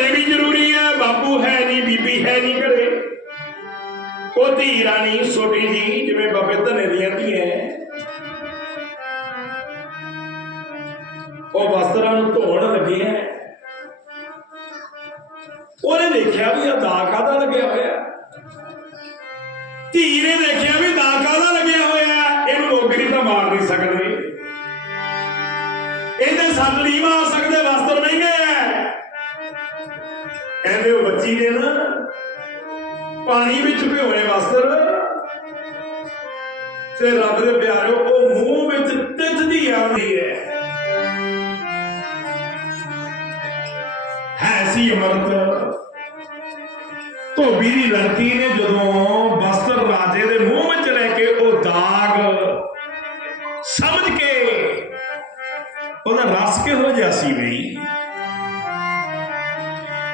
ਘਰੇ ਵੀ ਜ਼ਰੂਰੀ ਹੈ, ਬਾਪੂ ਹੈ ਨਹੀਂ ਬੀਬੀ ਹੈ ਨਹੀਂ ਘਰੇ। ਉਹ ਧੀ ਰਾਣੀ, ਛੋਟੀ ਜੀ, ਜਿਵੇਂ ਬਾਬੇ ਧਨੇ ਦੀਆਂ ਧੀਆਂ ਉਹ ਵਸਤਰਾਂ ਨੂੰ ਧੋਣ ਲੱਗੇ ਹੈ ਉਹਨੇ ਦੇਖਿਆ ਵੀ ਇਹ ਦਾਗ ਕਾਹਦਾ ਲੱਗਿਆ ਹੋਇਆ ਧੀ ਨੇ ਦੇਖਿਆ ਵੀ ਦਾਗ ਕਾਹਦਾ ਲੱਗਿਆ ਹੋਇਆ ਇਹਨੂੰ ਨੌਕਰੀ ਤਾਂ ਮਾਰ ਨਹੀਂ ਸਕਦੇ। ਇਹਦੇ ਸੱਟ ਨਹੀਂ ਮਾਰ ਸਕਦੇ, ਵਸਤਰ ਮਹਿੰਗੇ ਹੈ ਕਹਿੰਦੇ ਉਹ ਬੱਚੀ ਨੇ ਨਾ ਪਾਣੀ ਵਿੱਚ ਭਿਓਏ ਵਸਤਰ ਤੇ ਰੱਬ ਦੇ ਪਿਆਰੋ ਉਹ ਮੂੰਹ ਵਿੱਚ ਤਿੱਥਦੀ ਆਉਂਦੀ ਹੈ। ਹੈ ਅਮਰਤ ਧੋਬੀ ਦੀ ਲੜਕੀ ਨੇ ਜਦੋਂ ਵਸਤਰ ਰਾਜੇ ਦੇ ਮੂੰਹ ਵਿੱਚ ਲੈ ਕੇ ਉਹ ਦਾਗ ਸਮਝ ਕੇ ਉਹਦਾ ਰਸ ਕਿਹੋ ਜਿਹਾ ਸੀ ਬਈ?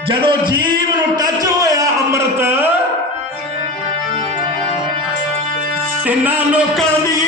ਜਦੋਂ ਜੀਵ ਨੂੰ ਟੱਚ ਹੋਇਆ ਅੰਮ੍ਰਿਤ ਤਿੰਨਾਂ ਲੋਕਾਂ ਦੀ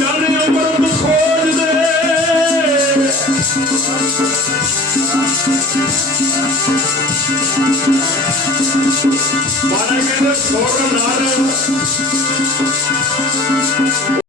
ਜਾਣੇ ਅੰਮ੍ਰਿਤ ਖੋਜਦੇ ਮਾਰਾ ਕਹਿੰਦੇ ਛੋੜ ਨਾਲ